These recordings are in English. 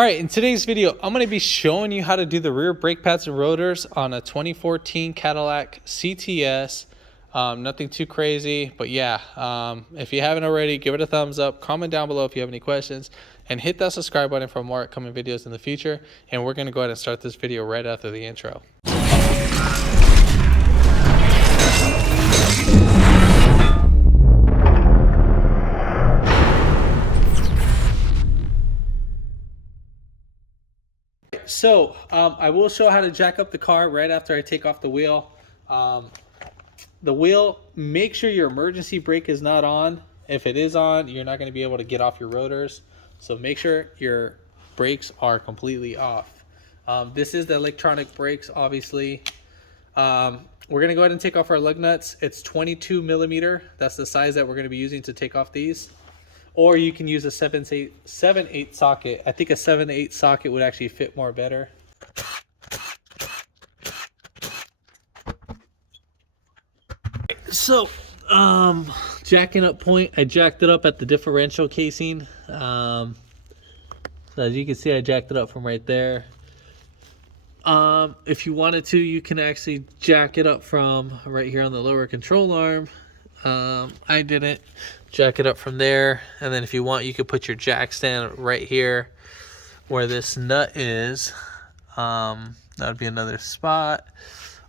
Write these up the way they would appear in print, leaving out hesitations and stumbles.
All right, in today's video, I'm going to be showing you how to do the rear brake pads and rotors on a 2014 Cadillac CTS. Nothing too crazy, but yeah, if you haven't already, give it a thumbs up, comment down below if you have any questions, and hit that subscribe button for more upcoming videos in the future. And we're going to go ahead and start this video right after the intro. So I will show how to jack up the car right after I take off the wheel. The wheel, make sure your emergency brake is not on. If it is on, you're not going to be able to get off your rotors. So make sure your brakes are completely off. This is the electronic brakes, obviously. We're going to go ahead and take off our lug nuts. It's 22 millimeter. That's the size that we're going to be using to take off these. Or you can use a 7/8 socket. I think a 7/8 socket would actually fit more better. So, jacking up point, I jacked it up at the differential casing. So as you can see, I jacked it up from right there. If you wanted to, you can actually jack it up from right here on the lower control arm. I didn't. Jack it up from there, and then if you want, you could put your jack stand right here where this nut is. That would be another spot.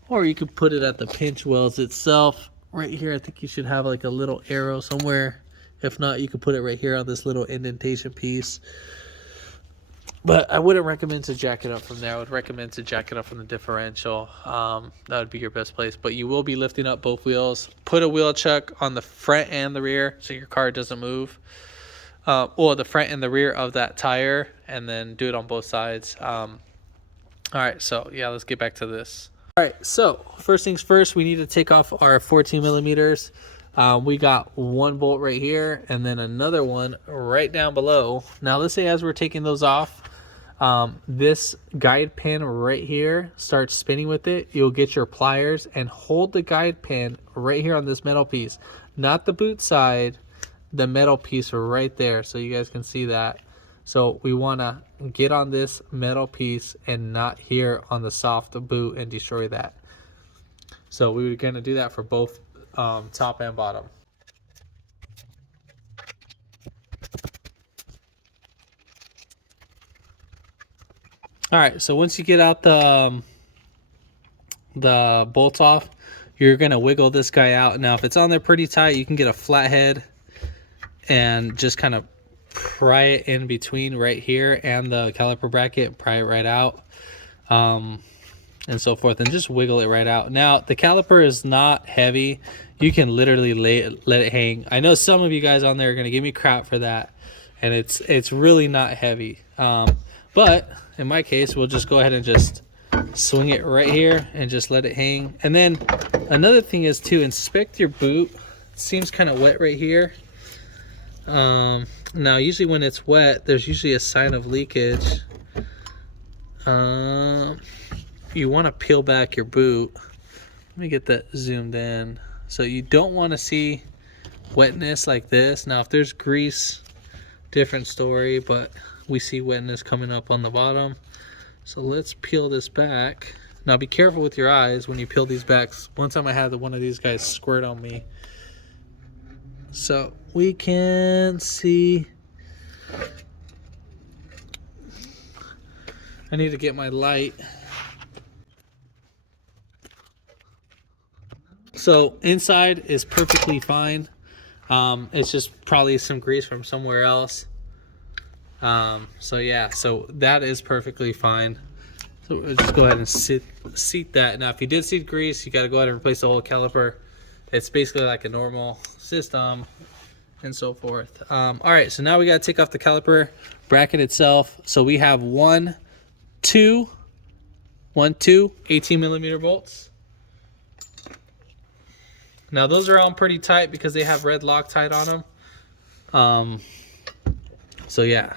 Or you could put it at the pinch wells itself right here. I think you should have like a little arrow somewhere. If not, you could put it right here on this little indentation piece. But I wouldn't recommend to jack it up from there. I would recommend to jack it up from the differential. That would be your best place. But you will be lifting up both wheels. Put a wheel chuck on the front and the rear so your car doesn't move. Or the front and the rear of that tire. And then do it on both sides. All right, so yeah, let's get back to this. All right, so first things first, we need to take off our 14 millimeters. We got one bolt right here and then another one right down below. Now let's say as we're taking those off, this guide pin right here starts spinning with it. You'll get your pliers and hold the guide pin right here on this metal piece, not the boot side, the metal piece right there, so you guys can see that. So we want to get on this metal piece and not here on the soft boot and destroy that. So we were going to do that for both top and bottom. All right, so once you get out the bolts off, you're gonna wiggle this guy out. Now if it's on there pretty tight, you can get a flathead and just kind of pry it in between right here and the caliper bracket, pry it right out, and so forth, and just wiggle it right out. Now the caliper is not heavy. You can literally let it hang. I know some of you guys on there are gonna give me crap for that, and it's really not heavy. But in my case, we'll just go ahead and just swing it right here and just let it hang. And then another thing is to inspect your boot. It seems kind of wet right here. Now usually when it's wet, there's usually a sign of leakage. You want to peel back your boot. Let me get that zoomed in. So you don't want to see wetness like this. Now if there's grease, different story, but we see wetness coming up on the bottom. So let's peel this back. Now be careful with your eyes when you peel these back. One time I had one of these guys squirt on me. So we can see. I need to get my light. So inside is perfectly fine. It's just probably some grease from somewhere else. So yeah, so that is perfectly fine. So we'll just go ahead and seat that. Now if you did seat grease, you got to go ahead and replace the whole caliper. It's basically like a normal system and so forth. All right, so now we got to take off the caliper bracket itself. So we have 2 18 millimeter bolts. Now those are on pretty tight because they have red Loctite on them. So yeah.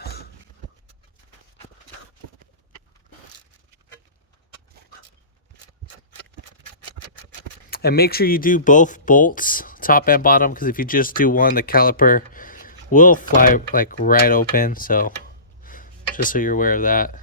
And make sure you do both bolts, top and bottom, because if you just do one, the caliper will fly like right open. So just so you're aware of that.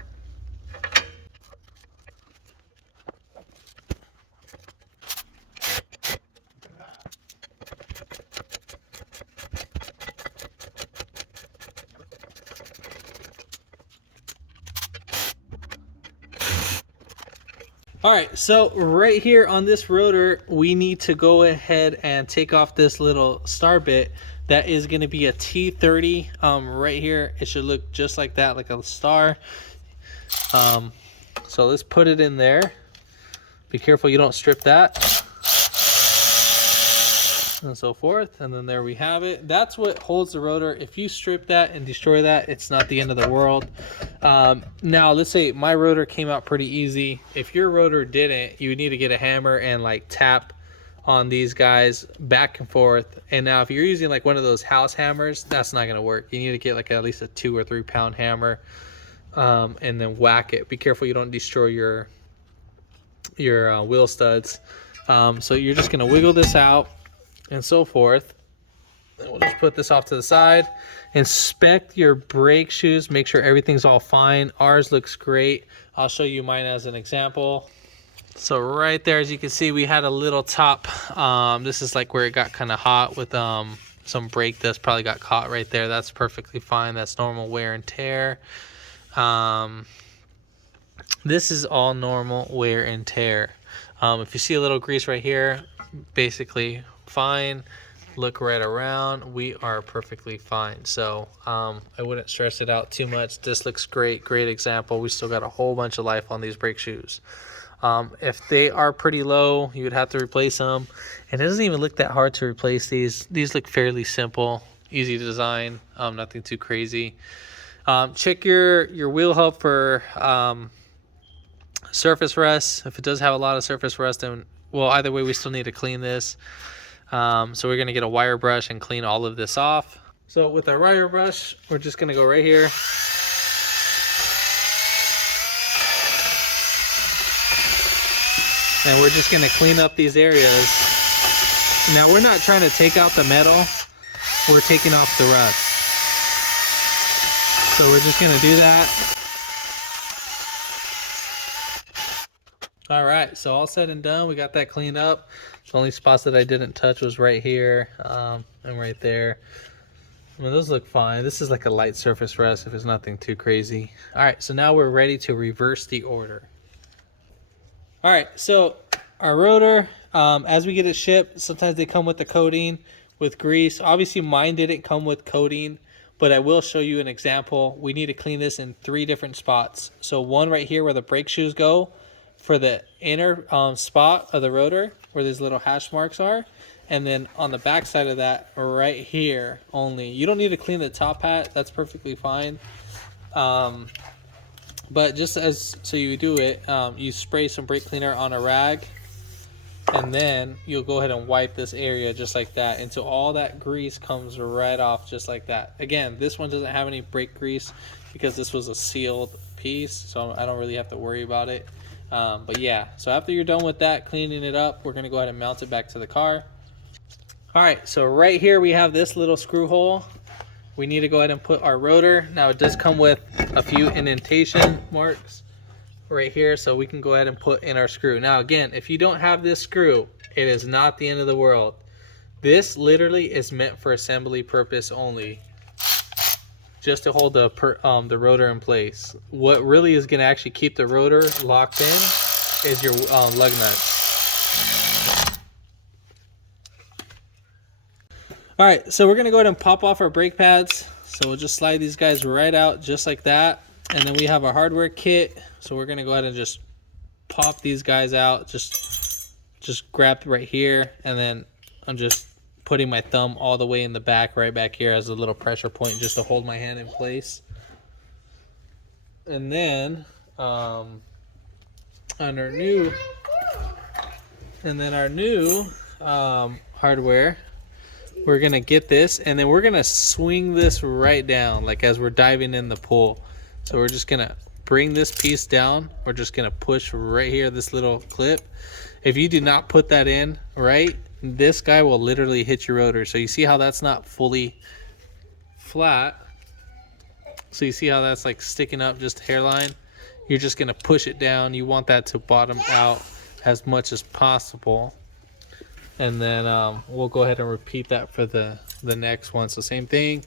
All right, so right here on this rotor, we need to go ahead and take off this little star bit. That is going to be a T30 right here. It should look just like that, like a star. So let's put it in there. Be careful you don't strip that. And so forth. And then there we have it. That's what holds the rotor. If you strip that and destroy that, it's not the end of the world. Now let's say my rotor came out pretty easy. If your rotor didn't, you would need to get a hammer and like tap on these guys back and forth. And now if you're using like one of those house hammers, that's not going to work. You need to get like at least a 2 or 3 pound hammer, and then whack it. Be careful you don't destroy your wheel studs. So you're just going to wiggle this out and so forth. And we'll just put this off to the side. Inspect your brake shoes. Make sure everything's all fine. Ours looks great. I'll show you mine as an example. So right there, as you can see, we had a little top. This is like where it got kind of hot with some brake dust probably got caught right there. That's perfectly fine. That's normal wear and tear. This is all normal wear and tear. If you see a little grease right here, basically fine. Look right around, we are perfectly fine. So I wouldn't stress it out too much. This looks great. Great example. We still got a whole bunch of life on these brake shoes. If they are pretty low, you would have to replace them. And it doesn't even look that hard to replace these. These look fairly simple, easy to design, nothing too crazy. Check your wheel hub for surface rust. If it does have a lot of surface rust, then, well, either way, we still need to clean this. So we're going to get a wire brush and clean all of this off. So with our wire brush, we're just going to go right here. And we're just going to clean up these areas. Now we're not trying to take out the metal. We're taking off the rust. So we're just going to do that. All right, so all said and done, we got that cleaned up. The only spots that I didn't touch was right here and right there. I mean, those look fine. This is like a light surface rust if it's nothing too crazy. All right, so now we're ready to reverse the order. All right, so our rotor, as we get it shipped, sometimes they come with the coating with grease. Obviously, mine didn't come with coating, but I will show you an example. We need to clean this in 3 different spots. So one right here where the brake shoes go, for the inner spot of the rotor where these little hash marks are, and then on the back side of that right here only. You don't need to clean the top hat, that's perfectly fine. But just as so you do it, you spray some brake cleaner on a rag, and then you'll go ahead and wipe this area just like that until all that grease comes right off just like that. Again, this one doesn't have any brake grease because this was a sealed piece, so I don't really have to worry about it. But yeah, so after you're done with that, cleaning it up, we're going to go ahead and mount it back to the car. All right, so right here we have this little screw hole. We need to go ahead and put our rotor. Now it does come with a few indentation marks right here, so we can go ahead and put in our screw. Now again, if you don't have this screw, it is not the end of the world. This literally is meant for assembly purpose only, just to hold the rotor in place. What really is going to actually keep the rotor locked in is your lug nuts. All right, so we're going to go ahead and pop off our brake pads. So we'll just slide these guys right out just like that. And then we have our hardware kit. So we're going to go ahead and just pop these guys out. Just grab right here. And then I'm just putting my thumb all the way in the back, right back here as a little pressure point just to hold my hand in place. And then on our new hardware, we're gonna get this, and then we're gonna swing this right down like as we're diving in the pool. So we're just gonna bring this piece down. We're just gonna push right here, this little clip. If you do not put that in right, this guy will literally hit your rotor. So you see how that's not fully flat. So you see how that's like sticking up, just hairline? You're just gonna push it down. You want that to bottom out as much as possible. And then we'll go ahead and repeat that for the next one. So same thing,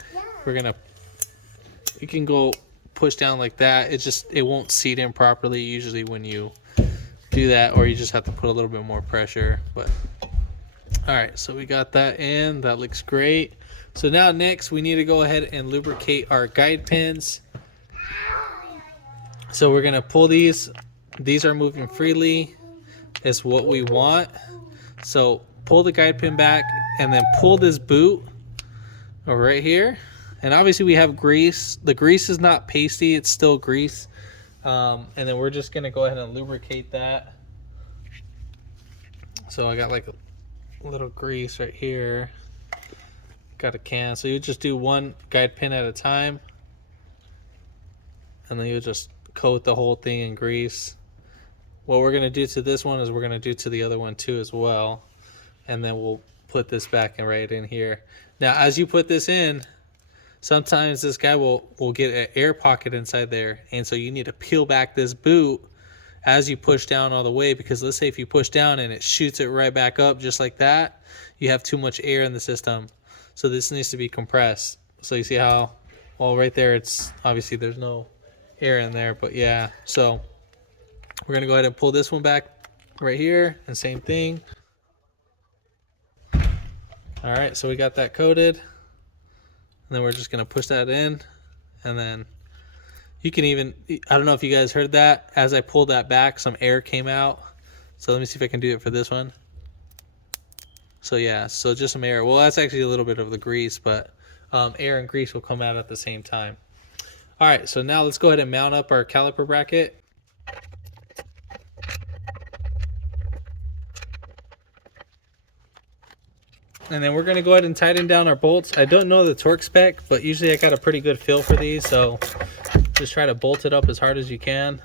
you can go push down like that. It won't seat in properly usually when you do that, or you just have to put a little bit more pressure. But all right, so we got that in. That looks great. So now next we need to go ahead and lubricate our guide pins. So we're gonna pull these. These are moving freely. Is what we want. So pull the guide pin back and then pull this boot right here. And obviously we have grease. The grease is not pasty, it's still grease. And then we're just gonna go ahead and lubricate that. So I got like a little grease right here. Got a can. So you just do one guide pin at a time. And then you just coat the whole thing in grease. What we're gonna do to this one is we're gonna do to the other one too as well. And then we'll put this back and right in here. Now as you put this in, sometimes this guy will get an air pocket inside there, and so you need to peel back this boot as you push down all the way, because let's say if you push down and it shoots it right back up just like that, you have too much air in the system. So this needs to be compressed. So you see how, well, right there, it's obviously there's no air in there, but yeah. So we're gonna go ahead and pull this one back right here, and same thing. All right, so we got that coated. And then we're just gonna push that in, and then you can even, I don't know if you guys heard that, as I pulled that back, some air came out. So let me see if I can do it for this one. So yeah, so just some air. Well, that's actually a little bit of the grease, but air and grease will come out at the same time. All right, so now let's go ahead and mount up our caliper bracket. And then we're gonna go ahead and tighten down our bolts. I don't know the torque spec, but usually I got a pretty good feel for these, so just try to bolt it up as hard as you can.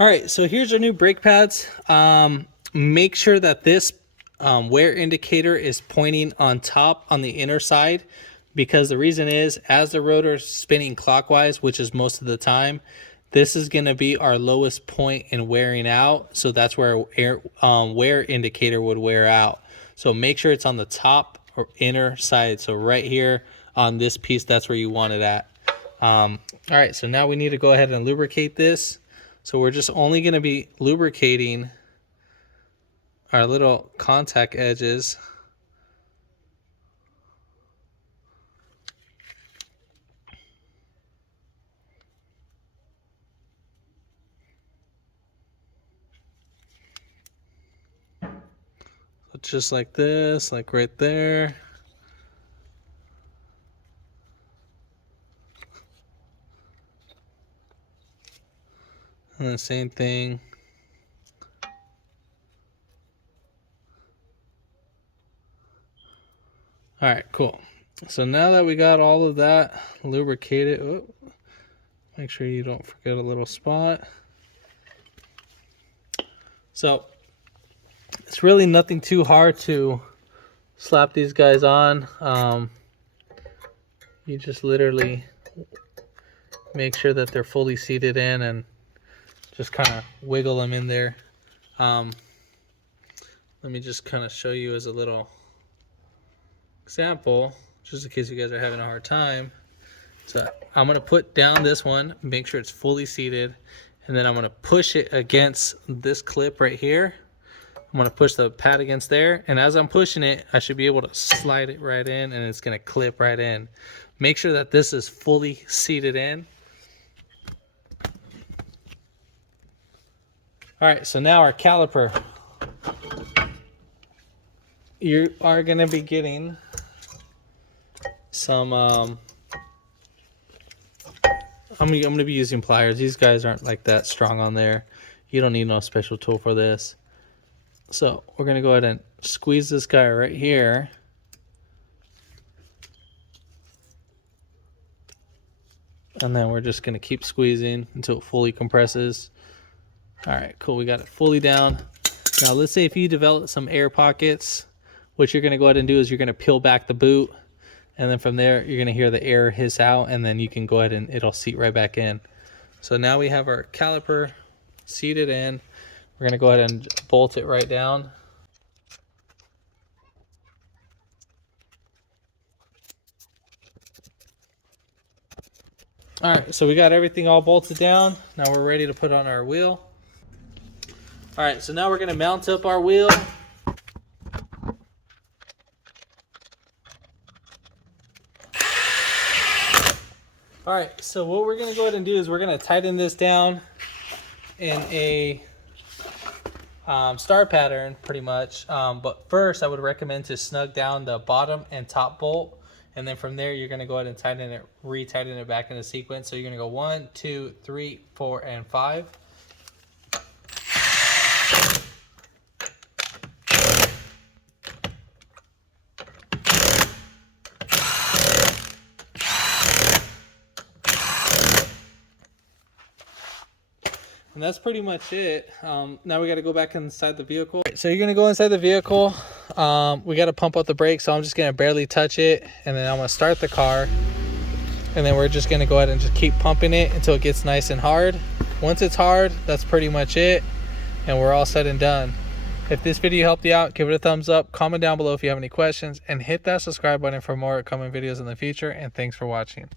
All right, so here's our new brake pads. Make sure that this wear indicator is pointing on top on the inner side, because the reason is, as the rotor is spinning clockwise, which is most of the time, this is going to be our lowest point in wearing out. So that's where our wear indicator would wear out. So make sure it's on the top or inner side. So right here on this piece, that's where you want it at. All right, so now we need to go ahead and lubricate this. So we're just only going to be lubricating our little contact edges. Just like this, like right there. And the same thing. All right, cool. So now that we got all of that lubricated, make sure you don't forget a little spot. So it's really nothing too hard to slap these guys on. You just literally make sure that they're fully seated in and just kind of wiggle them in there. Let me just kind of show you as a little example, just in case you guys are having a hard time. So I'm going to put down this one, make sure it's fully seated, and then I'm going to push it against this clip right here. I'm going to push the pad against there, and as I'm pushing it, I should be able to slide it right in, and it's going to clip right in. Make sure that this is fully seated in. All right, so now our caliper. You are going to be getting some, I'm going to be using pliers. These guys aren't like that strong on there. You don't need no special tool for this. So we're going to go ahead and squeeze this guy right here. And then we're just going to keep squeezing until it fully compresses. All right, cool. We got it fully down. Now, let's say if you develop some air pockets, what you're going to go ahead and do is you're going to peel back the boot. And then from there, you're going to hear the air hiss out. And then you can go ahead and it'll seat right back in. So now we have our caliper seated in. We're going to go ahead and bolt it right down. All right, so we got everything all bolted down. Now we're ready to put on our wheel. All right, so now we're going to mount up our wheel. All right, so what we're going to go ahead and do is we're going to tighten this down in a star pattern, pretty much. But first, I would recommend to snug down the bottom and top bolt. And then from there, you're going to go ahead and tighten it, re-tighten it back into sequence. So you're going to go 1, 2, 3, 4, and 5. And that's pretty much it. Now we got to go back inside the vehicle. So you're going to go inside the vehicle. We got to pump up the brakes, so I'm just going to barely touch it. And then I'm going to start the car. And then we're just going to go ahead and just keep pumping it until it gets nice and hard. Once it's hard, that's pretty much it. And we're all said and done. If this video helped you out, give it a thumbs up. Comment down below if you have any questions. And hit that subscribe button for more upcoming videos in the future. And thanks for watching.